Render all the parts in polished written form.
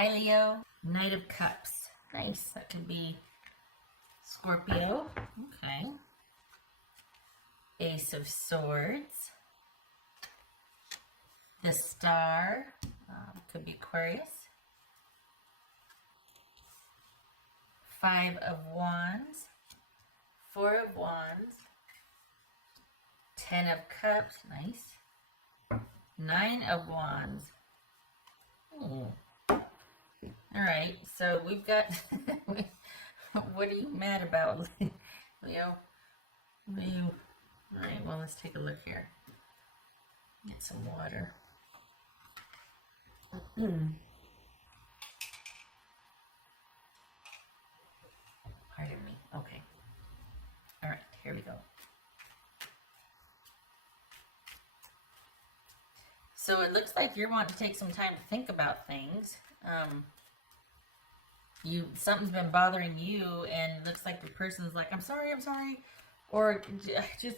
Hi, Leo. Knight of Cups. Nice. That could be Scorpio. Okay. Ace of Swords. The Star. Could be Aquarius. Five of Wands. Four of Wands. 10 of Cups. Nice. 9 of Wands. Ooh. All right, so we've got, what are you mad about, Leo? What are you, all right, well, let's take a look here. Get some water. Pardon me. Okay. All right, here we go. So it looks like you're wanting to take some time to think about things. Something's been bothering you, and it looks like the person's like, I'm sorry, or just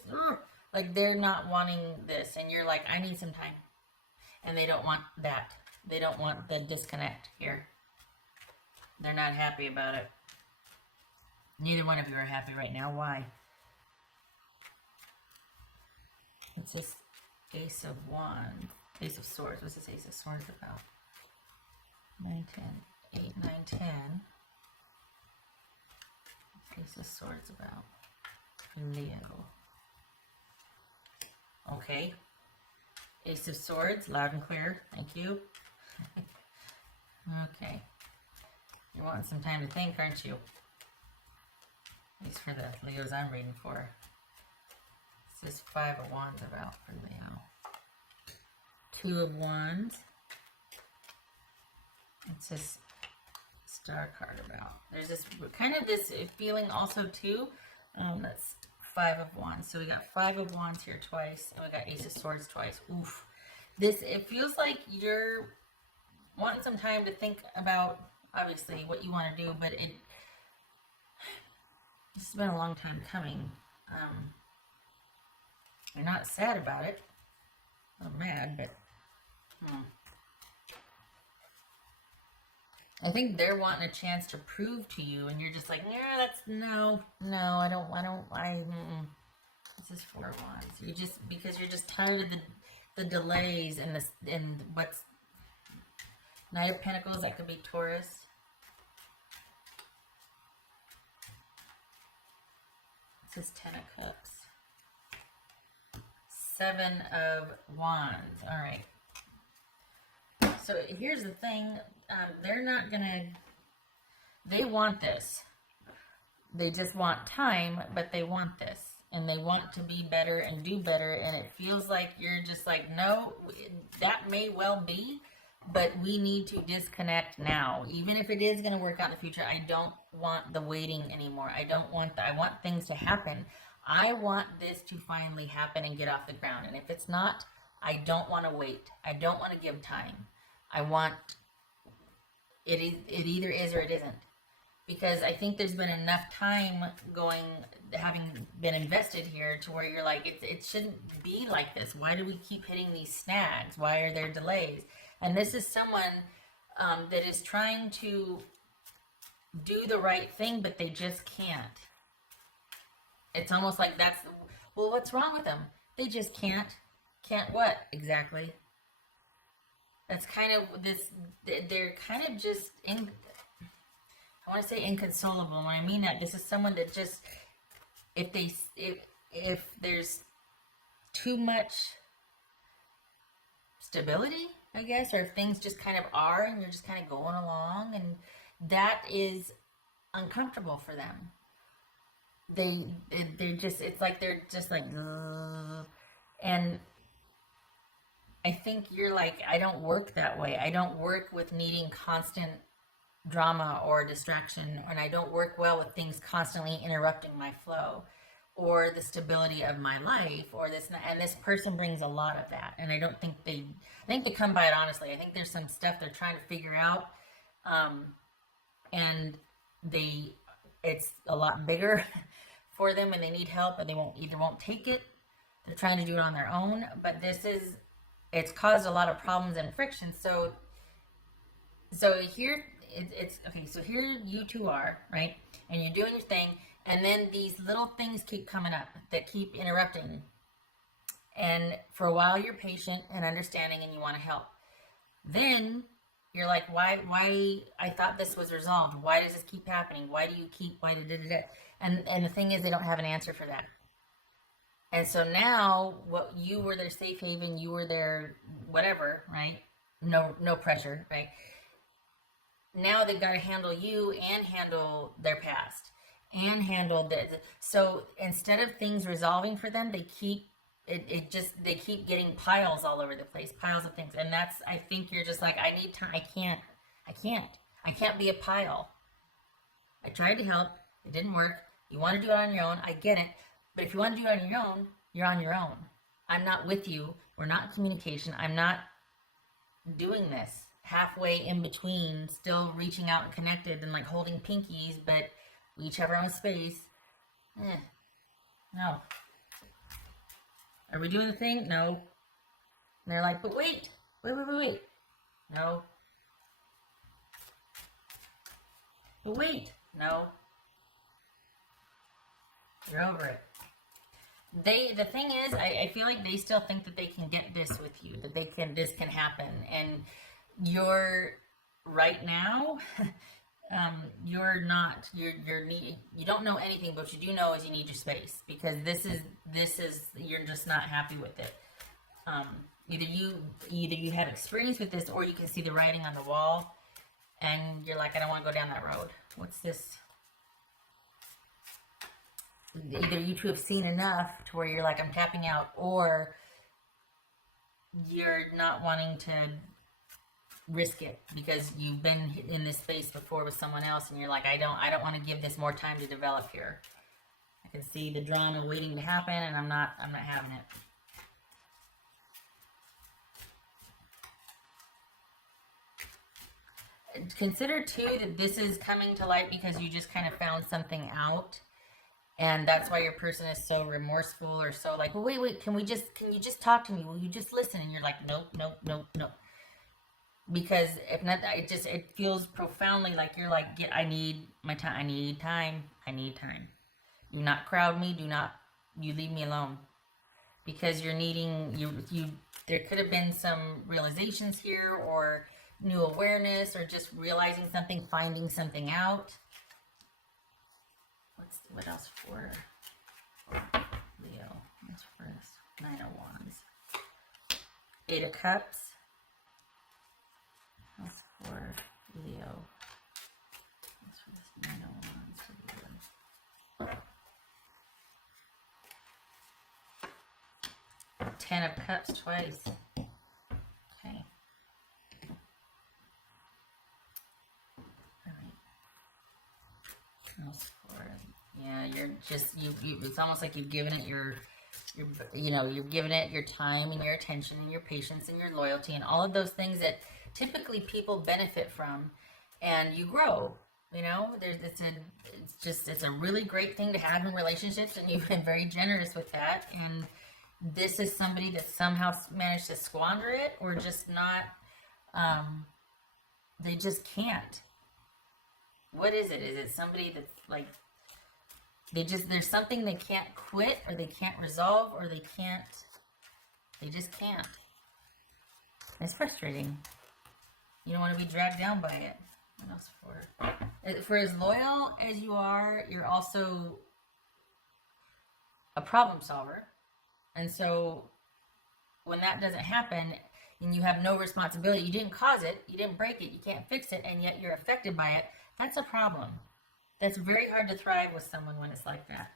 like they're not wanting this, and you're like, I need some time, and they don't want that. They don't want the disconnect here. They're not happy about it. Neither one of you are happy right now. Why? It's this Ace of Wands, Ace of Swords. What's this Ace of Swords about? 9, 10. 8, 9, 10. Ace of Swords about Leo. Okay. Ace of Swords, loud and clear. Thank you. Okay. You're wanting some time to think, aren't you? At least for the Leos I'm reading for. This is 5 of Wands about for Leo. 2 of Wands. It's this Star card about. There's this kind of this feeling also too. That's 5 of Wands. So we got 5 of Wands here twice, and we got Ace of Swords twice. Oof. It feels like you're wanting some time to think about, obviously, what you want to do, but it's been a long time coming. You're not sad about it. I'm mad, but I think they're wanting a chance to prove to you, and you're just like, yeah, no, I don't, This is 4 of Wands. Because you're just tired of the delays and what's Knight of Pentacles, that could be Taurus. This is 10 of Cups. 7 of Wands. All right. So here's the thing. They're not gonna, they want this. They just want time, but they want this. And they want to be better and do better. And it feels like you're just like, no, that may well be, but we need to disconnect now. Even if it is going to work out in the future, I don't want the waiting anymore. I want things to happen. I want this to finally happen and get off the ground. And if it's not, I don't want to wait. I don't want to give time. I want it either is or it isn't. Because I think there's been enough time having been invested here to where you're like, it shouldn't be like this. Why do we keep hitting these snags? Why are there delays? And this is someone that is trying to do the right thing, but they just can't. It's almost like well, what's wrong with them? They just can't. Can't what exactly? That's kind of this, they're kind of just, I want to say inconsolable. When I mean that, this is someone that just, if there's too much stability, I guess, or if things just kind of are and you're just kind of going along, and that is uncomfortable for them. They're just, it's like they're just like, ugh. And I think you're like, I don't work that way. I don't work with needing constant drama or distraction, and I don't work well with things constantly interrupting my flow or the stability of my life, or this, and this person brings a lot of that. And I don't think I think they come by it honestly. I think there's some stuff they're trying to figure out, and it's a lot bigger for them, and they need help, and they won't take it. They're trying to do it on their own, but it's caused a lot of problems and friction. So So here, it's okay. So here you two are, right? And you're doing your thing, and then these little things keep coming up that keep interrupting. And for a while, you're patient and understanding, and you want to help. Then you're like, why? I thought this was resolved. Why does this keep happening? Why do you keep? Why did it? And the thing is, they don't have an answer for that. And so now, what you were their safe haven, you were their whatever, right? No pressure, right? Now they've got to handle you and handle their past and handle the. So instead of things resolving for them, they keep they keep getting piles all over the place, piles of things. And that's, I think you're just like, I need time. I can't be a pile. I tried to help. It didn't work. You want to do it on your own. I get it. But if you want to do it on your own, you're on your own. I'm not with you. We're not in communication. I'm not doing this halfway in between, still reaching out and connected and like holding pinkies, but we each have our own space. No. Are we doing the thing? No. And they're like, but wait. No. But wait. No. You're over it. The thing is, I feel like they still think that they can get this with you, that this can happen. And you're right now, you're not, you don't know anything, but what you do know is you need your space, because this is, you're just not happy with it. Either you have experience with this, or you can see the writing on the wall and you're like, I don't want to go down that road. What's this? Either you two have seen enough to where you're like, I'm tapping out, or you're not wanting to risk it because you've been in this space before with someone else, and you're like, I don't want to give this more time to develop here. I can see the drama waiting to happen, and I'm not having it. Consider too that this is coming to light because you just kind of found something out. And that's why your person is so remorseful, or so like, well, wait, can you just talk to me? Will you just listen? And you're like, nope. Because if not, it feels profoundly like you're like, I need my time. I need time. Do not crowd me. You leave me alone. Because you're needing, there could have been some realizations here, or new awareness, or just realizing something, finding something out. What else for Leo? What's for this? 9 of Wands. 8 of Cups. What's for Leo? What's for this? 9 of Wands for Leo. 10 of Cups twice. Okay. Alright. What's for... Yeah, you're just, it's almost like you've given it you've given it your time and your attention and your patience and your loyalty and all of those things that typically people benefit from, and you grow. It's a really great thing to have in relationships, and you've been very generous with that. And this is somebody that somehow managed to squander it, or just not, they just can't. What is it? Is it somebody that's like, there's something they can't quit, or they can't resolve, or they just can't. It's frustrating. You don't want to be dragged down by it. What else for? For as loyal as you are, you're also a problem solver. And so when that doesn't happen, and you have no responsibility, you didn't cause it, you didn't break it, you can't fix it, and yet you're affected by it, that's a problem. That's very hard to thrive with someone when it's like that.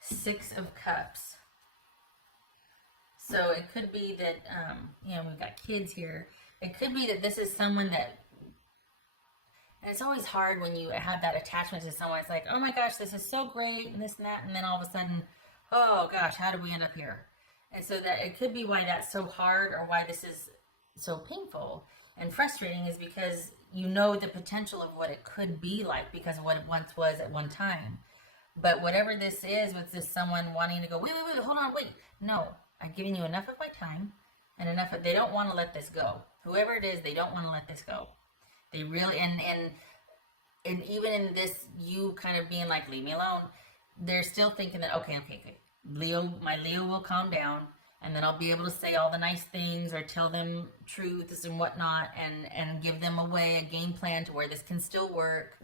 Six of Cups. So it could be that, we've got kids here. It could be that this is someone that, and it's always hard when you have that attachment to someone. It's like, oh my gosh, this is so great, and this and that, and then all of a sudden, oh gosh, how did we end up here? And so that it could be why that's so hard, or why this is so painful and frustrating, is because you know the potential of what it could be like because of what it once was at one time. But whatever this is, with this someone wanting to go, wait, wait, wait, hold on, wait. No, I've given you enough of my time and enough of, they don't want to let this go. Whoever it is, they don't want to let this go. They really, and even in this, you kind of being like, leave me alone, they're still thinking that, okay, okay, okay. My Leo will calm down, and then I'll be able to say all the nice things or tell them truths and whatnot, and give them a game plan to where this can still work.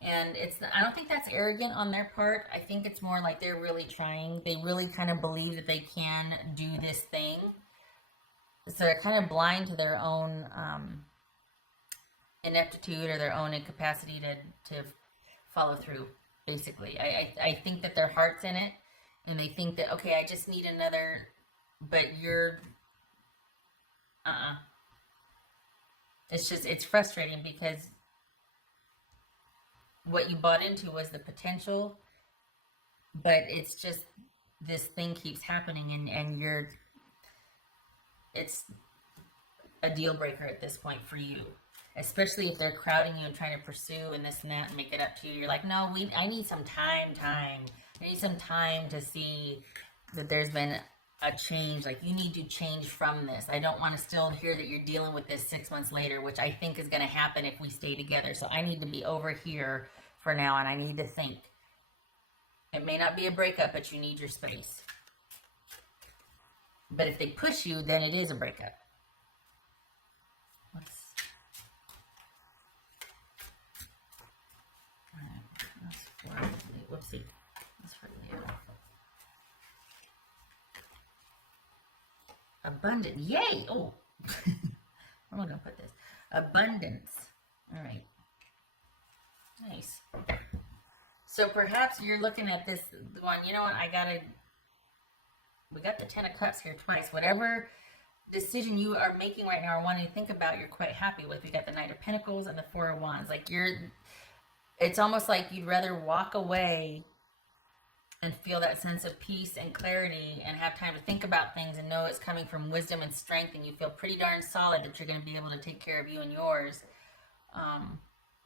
And I don't think that's arrogant on their part. I think it's more like they're really trying. They really kind of believe that they can do this thing. So they're kind of blind to their own ineptitude or their own incapacity to follow through, basically. I think that their heart's in it, and they think that, okay, I just need another, but you're, it's frustrating because what you bought into was the potential, but it's just, this thing keeps happening, and it's a deal breaker at this point for you, especially if they're crowding you and trying to pursue and this and that and make it up to you. You're like, no, I need some time. I need some time to see that there's been a change. Like, you need to change from this. I don't want to still hear that you're dealing with this 6 months later, which I think is going to happen if we stay together. So I need to be over here for now, and I need to think. It may not be a breakup, but you need your space. But if they push you, then it is a breakup. Whoopsie. That's for Leo. Abundant. Yay! Oh. Where am I going to put this? Abundance. All right. Nice. So perhaps you're looking at this one. You know what? We got the 10 of Cups here twice. Whatever decision you are making right now or wanting to think about, you're quite happy with. We got the Knight of Pentacles and the Four of Wands. Like, it's almost like you'd rather walk away and feel that sense of peace and clarity and have time to think about things and know it's coming from wisdom and strength, and you feel pretty darn solid that you're going to be able to take care of you and yours,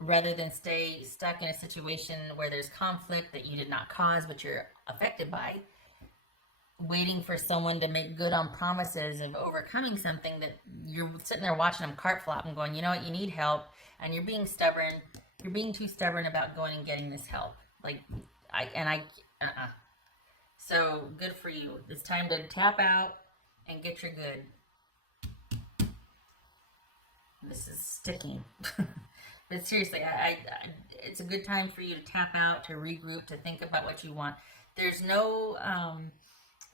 rather than stay stuck in a situation where there's conflict that you did not cause but you're affected by, waiting for someone to make good on promises of overcoming something that you're sitting there watching them cart flop and going, you know what, you need help, and you're being stubborn. You're being too stubborn about going and getting this help. So good for you. It's time to tap out and get your good. This is sticking. But seriously, it's a good time for you to tap out, to regroup, to think about what you want. There's no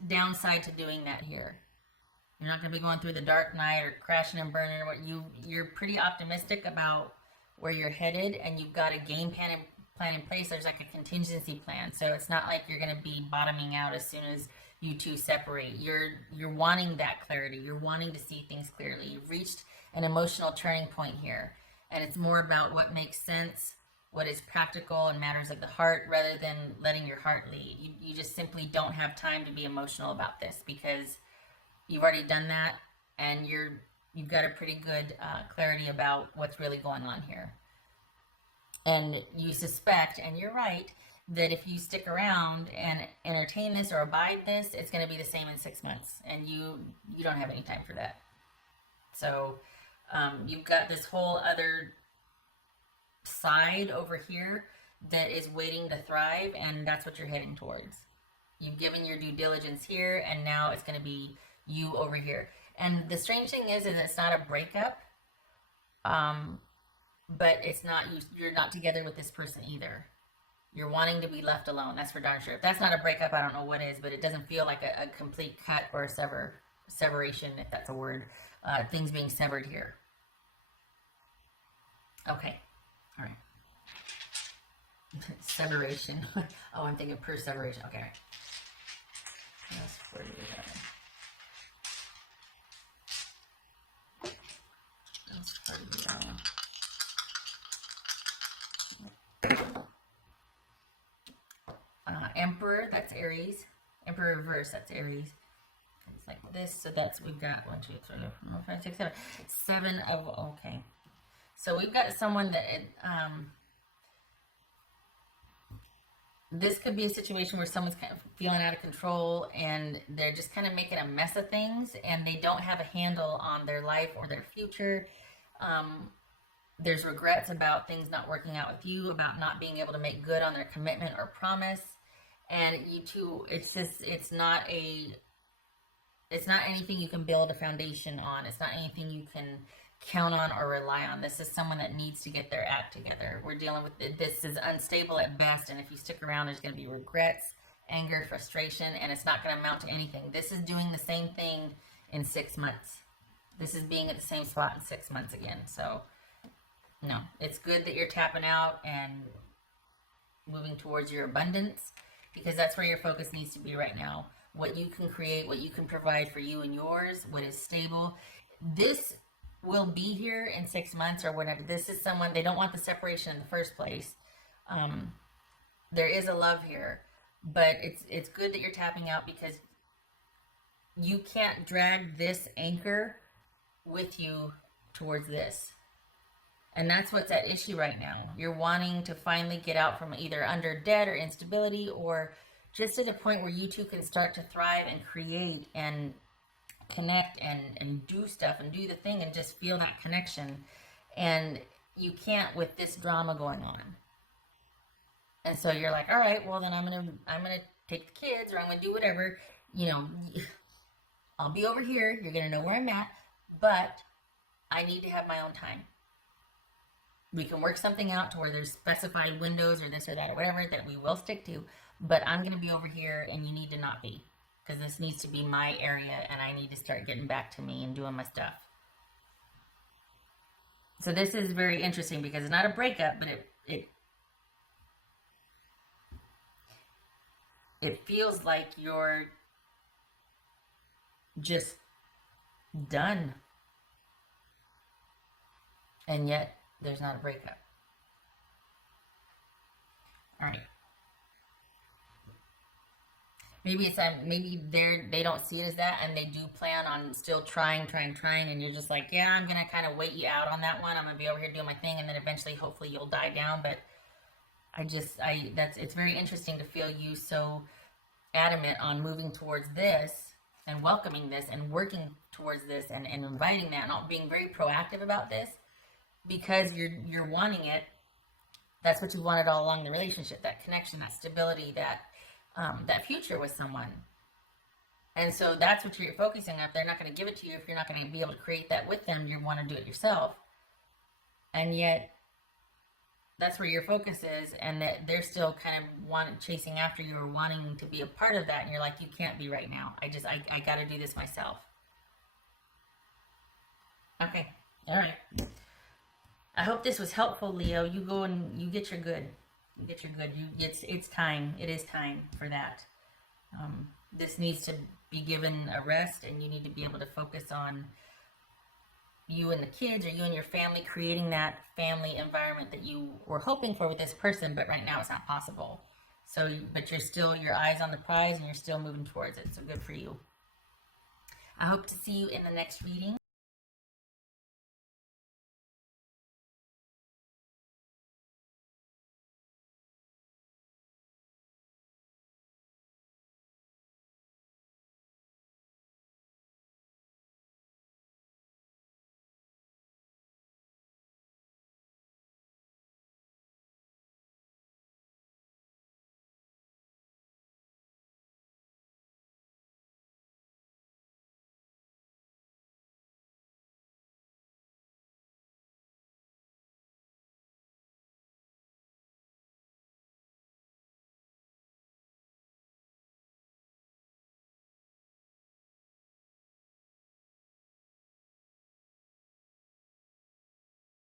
downside to doing that here. You're not going to be going through the dark night or crashing and burning. You're pretty optimistic about where you're headed, and you've got a game plan in place. There's like a contingency plan, so it's not like you're going to be bottoming out as soon as you two separate. You're wanting that clarity. You're wanting to see things clearly. You've reached an emotional turning point here, and it's more about what makes sense, what is practical and matters of the heart, rather than letting your heart lead. You just simply don't have time to be emotional about this, because you've already done that, and you've got a pretty good clarity about what's really going on here. And you suspect, and you're right, that if you stick around and entertain this or abide this, it's going to be the same in 6 months. And you don't have any time for that. So you've got this whole other side over here that is waiting to thrive, and that's what you're heading towards. You've given your due diligence here, and now it's going to be you over here. And the strange thing is it's not a breakup, but it's not, you're not together with this person either. You're wanting to be left alone. That's for darn sure. If that's not a breakup, I don't know what is, but it doesn't feel like a complete cut or a separation, if that's a word. Things being severed here. Okay. All right. Separation. Oh, I'm thinking perseveration. Okay. That's 40. Emperor, that's Aries. Emperor reverse, that's Aries. It's like this, so that's, we've got 1, 2, 3, 4, 5, 6, 7. 7 of, okay. So we've got someone that, this could be a situation where someone's kind of feeling out of control and they're just kind of making a mess of things and they don't have a handle on their life or their future. There's regrets about things not working out with you, about not being able to make good on their commitment or promise. And you two, it's not anything you can build a foundation on. It's not anything you can count on or rely on. This is someone that needs to get their act together. We're dealing with this is unstable at best, and if you stick around, there's going to be regrets, anger, frustration, and it's not going to amount to anything. This is doing the same thing in 6 months. This is being at the same spot in 6 months again. So, no, it's good that you're tapping out and moving towards your abundance, because that's where your focus needs to be right now. What you can create, what you can provide for you and yours, what is stable. This will be here in 6 months or whenever. This is someone, they don't want the separation in the first place. There is a love here, but it's good that you're tapping out, because you can't drag this anchor with you towards this. And that's what's at issue right now. You're wanting to finally get out from either under debt or instability, or just at a point where you two can start to thrive and create and connect and do stuff and do the thing and just feel that connection. And you can't with this drama going on. And so you're like, all right, well then I'm gonna take the kids, or I'm gonna do whatever, you know, I'll be over here, you're gonna know where I'm at, but I need to have my own time. We can work something out to where there's specified windows or this or that or whatever that we will stick to, but I'm gonna be over here and you need to not be. Because this needs to be my area, and I need to start getting back to me and doing my stuff. So this is very interesting, because it's not a breakup, but it feels like you're just done. And yet there's not a breakup. All right. Maybe it's maybe they don't see it as that, and they do plan on still trying, and you're just like, yeah, I'm gonna kind of wait you out on that one. I'm gonna be over here doing my thing, and then eventually, hopefully, you'll die down. But it's very interesting to feel you so adamant on moving towards this and welcoming this and working towards this and inviting that, and not being very proactive about this, because you're wanting it. That's what you wanted all along in the relationship: that connection, that stability, that future with someone. And so that's what you're focusing on. If they're not going to give it to you, if you're not going to be able to create that with them, you want to do it yourself. And yet that's where your focus is, and that they're still kind of chasing after you or wanting to be a part of that, and you're like, you can't be right now. I got to do this myself. Okay. All right. I hope this was helpful, Leo. You go and you get your good. You get your good. It's time. It is time for that. This needs to be given a rest, and you need to be able to focus on you and the kids, or you and your family, creating that family environment that you were hoping for with this person, but right now it's not possible. So, but you're still, your eyes on the prize, and you're still moving towards it. So good for you. I hope to see you in the next reading.